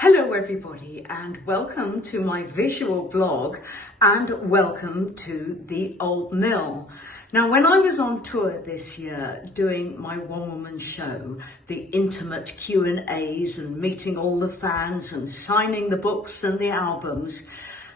Hello everybody and welcome to my visual blog and welcome to the Old Mill. Now when I was on tour this year doing my one-woman show, the intimate Q&As and meeting all the fans and signing the books and the albums,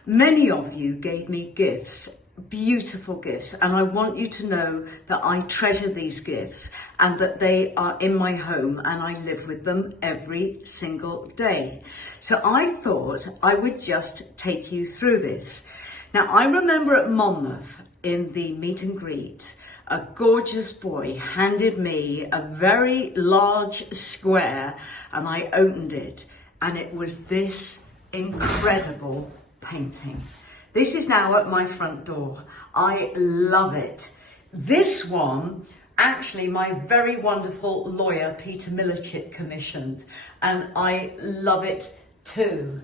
many of you gave me gifts, beautiful gifts, and I want you to know that I treasure these gifts and that they are in my home and I live with them every single day. So I thought I would just take you through this. Now I remember at Monmouth in the meet and greet, a gorgeous boy handed me a very large square and I opened it and it was this incredible painting. This is now at my front door. I love it. This one, actually my very wonderful lawyer, Peter Millichip, commissioned, and I love it too.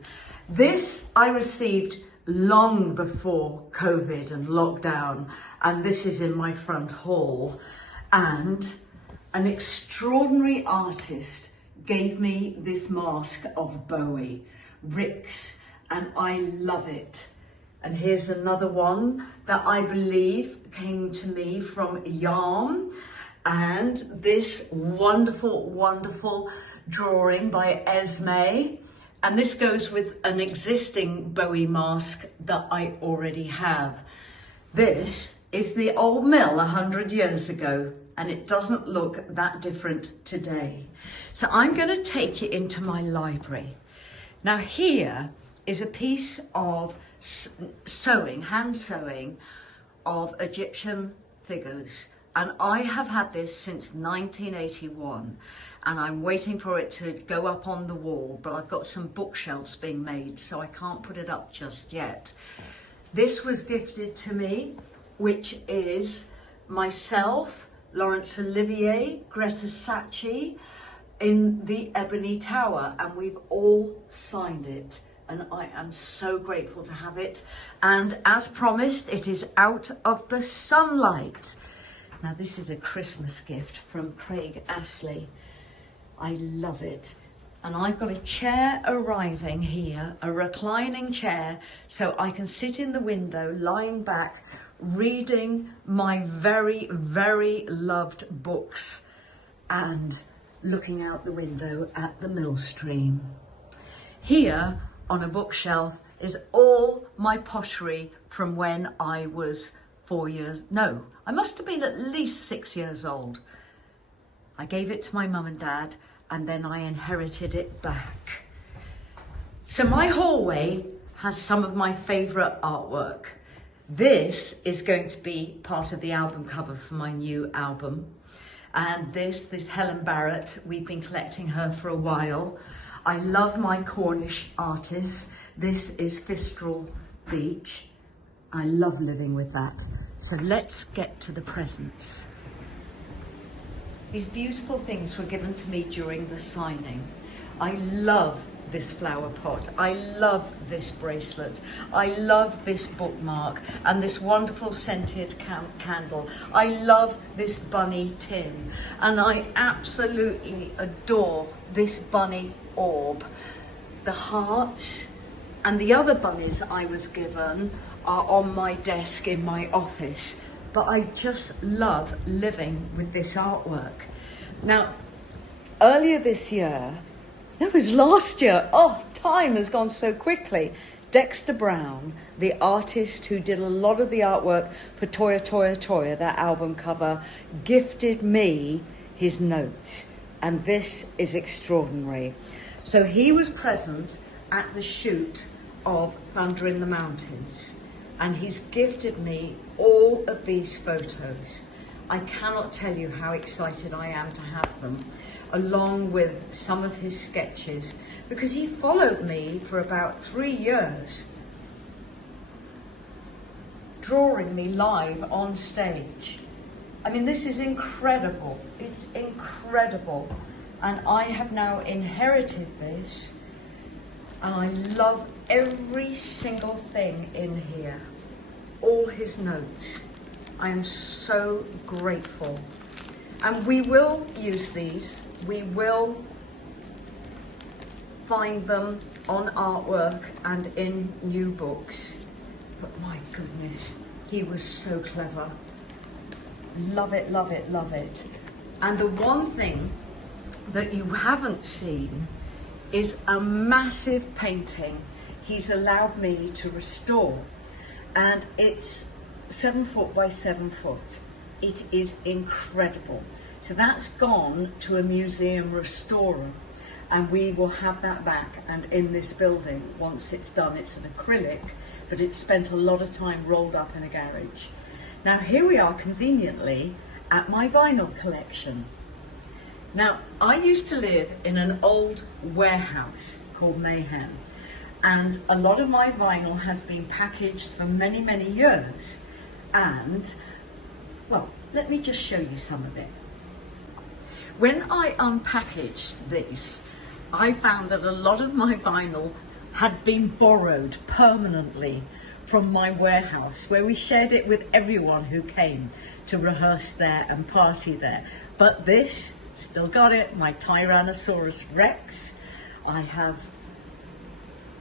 This I received long before COVID and lockdown, and this is in my front hall. And an extraordinary artist gave me this mask of Bowie, Rick's, and I love it. And here's another one that I believe came to me from Yarm. And this wonderful, wonderful drawing by Esme. And this goes with an existing Bowie mask that I already have. This is the Old Mill 100 years ago, and it doesn't look that different today. So I'm going to take you into my library. Now here is a piece of sewing, hand sewing of Egyptian figures, and I have had this since 1981 and I'm waiting for it to go up on the wall, but I've got some bookshelves being made so I can't put it up just yet. This was gifted to me, which is myself, Laurence Olivier, Greta Sacchi in the Ebony Tower, and we've all signed it. And I am so grateful to have it. And as promised, it is Out of the Sunlight. Now this is a Christmas gift from Craig Astley. I love it. And I've got a chair arriving here, a reclining chair, so I can sit in the window, lying back, reading my very, very loved books and looking out the window at the mill stream. Here, on a bookshelf is all my pottery from when I was I must have been at least 6 years old. I gave it to my mum and dad and then I inherited it back. So my hallway has some of my favourite artwork. This is going to be part of the album cover for my new album. And this Helen Barrett, we've been collecting her for a while. I love my Cornish artists. This is Fistral Beach. I love living with that. So let's get to the presents. These beautiful things were given to me during the signing. I love this flower pot. I love this bracelet. I love this bookmark and this wonderful scented candle. I love this bunny tin. And I absolutely adore this bunny orb. The hearts and the other bunnies I was given are on my desk in my office, but I just love living with this artwork. Now, earlier this year, it was last year, oh, time has gone so quickly. Dexter Brown, the artist who did a lot of the artwork for Toyah, that album cover, gifted me his notes, and this is extraordinary. So he was present at the shoot of Thunder in the Mountains, and he's gifted me all of these photos. I cannot tell you how excited I am to have them, along with some of his sketches, because he followed me for about 3 years, drawing me live on stage. I mean, this is incredible. It's incredible. And I have now inherited this, and I love every single thing in here, all his notes. I am so grateful. And we will use these. We will find them on artwork and in new books. But my goodness, he was so clever. Love it, love it, love it. And the one thing that you haven't seen is a massive painting he's allowed me to restore. And it's 7 foot by 7 foot. It is incredible. So that's gone to a museum restorer, and we will have that back and in this building once it's done. It's an acrylic, but it's spent a lot of time rolled up in a garage. Now here we are conveniently at my vinyl collection. Now I used to live in an old warehouse called Mayhem, and a lot of my vinyl has been packaged for many, many years. And, well, let me just show you some of it. When I unpackaged this, I found that a lot of my vinyl had been borrowed permanently from my warehouse, where we shared it with everyone who came to rehearse there and party there. But this, still got it, my Tyrannosaurus Rex. I have,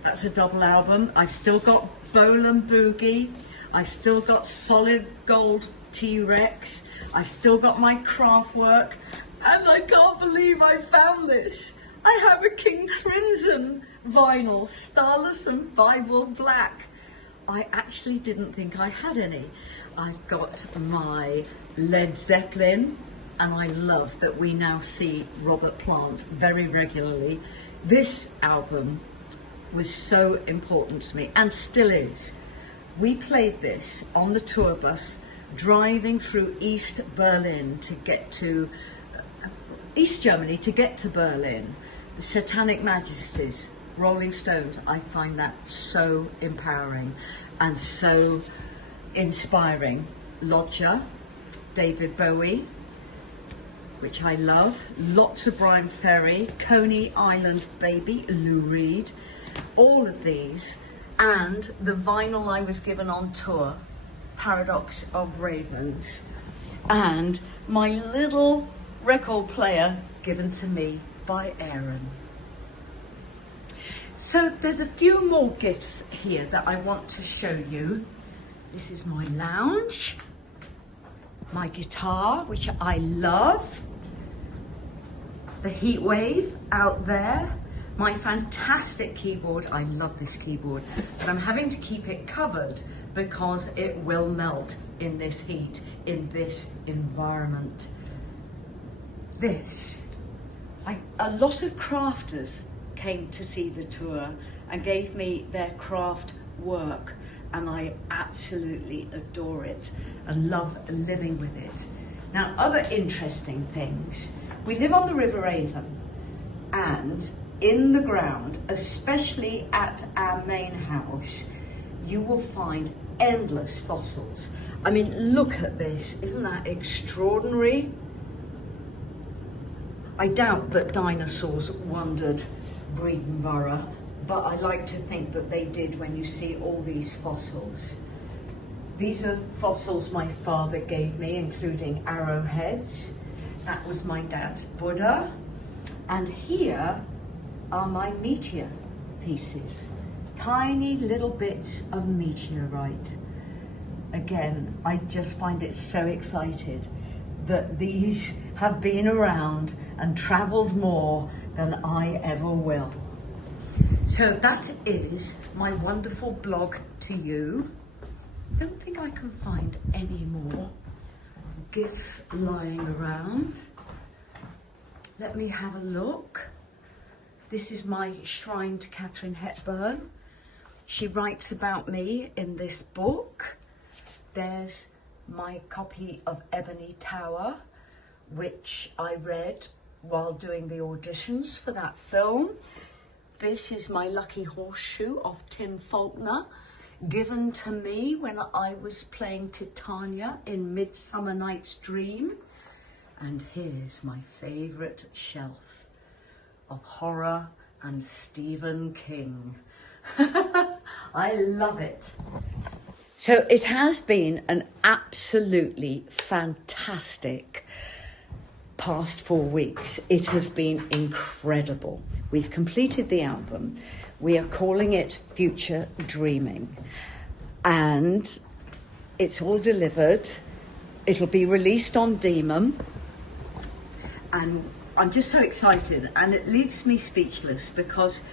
that's a double album. I've still got Bowl and Boogie. I've still got solid gold T-Rex. I've still got my craft work. And I can't believe I found this. I have a King Crimson vinyl, Starless and Bible Black. I actually didn't think I had any. I've got my Led Zeppelin, and I love that we now see Robert Plant very regularly. This album was so important to me, and still is. We played this on the tour bus, driving through East Berlin to get to East Germany to get to Berlin. The Satanic Majesties, Rolling Stones. I find that so empowering and so inspiring. Lodger, David Bowie, which I love. Lots of Brian Ferry, Coney Island Baby, Lou Reed. All of these, and the vinyl I was given on tour, Paradox of Ravens, and my little record player given to me by Aaron. So there's a few more gifts here that I want to show you. This is my lounge, my guitar, which I love, the Heatwave out there, my fantastic keyboard. I love this keyboard, but I'm having to keep it covered because it will melt in this heat, in this environment. This, a lot of crafters came to see the tour and gave me their craft work, and I absolutely adore it and love living with it. Now, other interesting things. We live on the River Avon, and in the ground, especially at our main house, you will find endless fossils. I mean, look at this, isn't that extraordinary? I doubt that dinosaurs wandered Breedenborough, but I like to think that they did when you see all these fossils. These are fossils my father gave me, including arrowheads. That was my dad's Buddha. And here are my meteor pieces, tiny little bits of meteorite. Again, I just find it so excited that these have been around and traveled more than I ever will. So that is my wonderful blog to you. Don't think I can find any more gifts lying around. Let me have a look. This is my shrine to Katharine Hepburn. She writes about me in this book. There's my copy of Ebony Tower, which I read while doing the auditions for that film. This is my lucky horseshoe of Tim Faulkner, given to me when I was playing Titania in Midsummer Night's Dream. And here's my favourite shelf of horror and Stephen King. I love it. So it has been an absolutely fantastic past 4 weeks. It has been incredible. We've completed the album. We are calling it Future Dreaming. And it's all delivered. It'll be released on Demon. And I'm just so excited. And it leaves me speechless because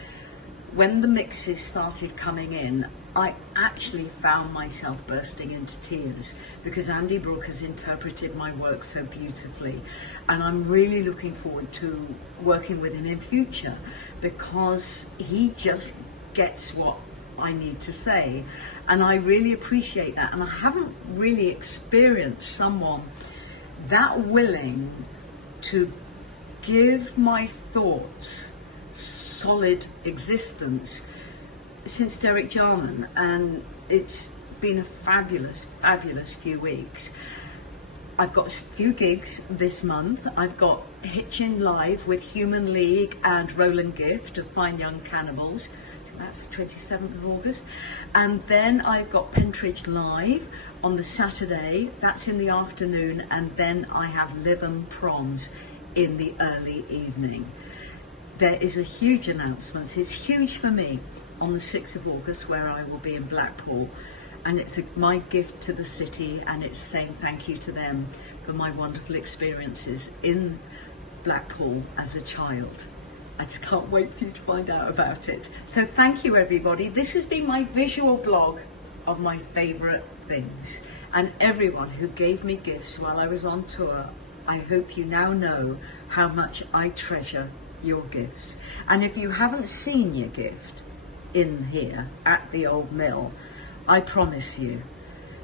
when the mixes started coming in, I actually found myself bursting into tears because Andy Brooke has interpreted my work so beautifully, and I'm really looking forward to working with him in future because he just gets what I need to say, and I really appreciate that. And I haven't really experienced someone that willing to give my thoughts solid existence since Derek Jarman, and it's been a fabulous few weeks. I've got a few gigs this month. I've got Hitchin Live with Human League and Roland Gift of Fine Young Cannibals. I think that's 27th of August. And then I've got Pentridge Live on the Saturday, that's in the afternoon, and then I have Lytham Proms in the early evening. There is a huge announcement, it's huge for me, on the 6th of August where I will be in Blackpool, and it's my gift to the city, and it's saying thank you to them for my wonderful experiences in Blackpool as a child. I just can't wait for you to find out about it. So thank you everybody. This has been my visual blog of my favourite things, and everyone who gave me gifts while I was on tour. I hope you now know how much I treasure your gifts. And if you haven't seen your gift in here at the Old Mill, I promise you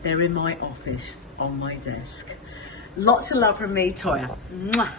they're in my office on my desk. Lots of love from me, Toyah. Mwah.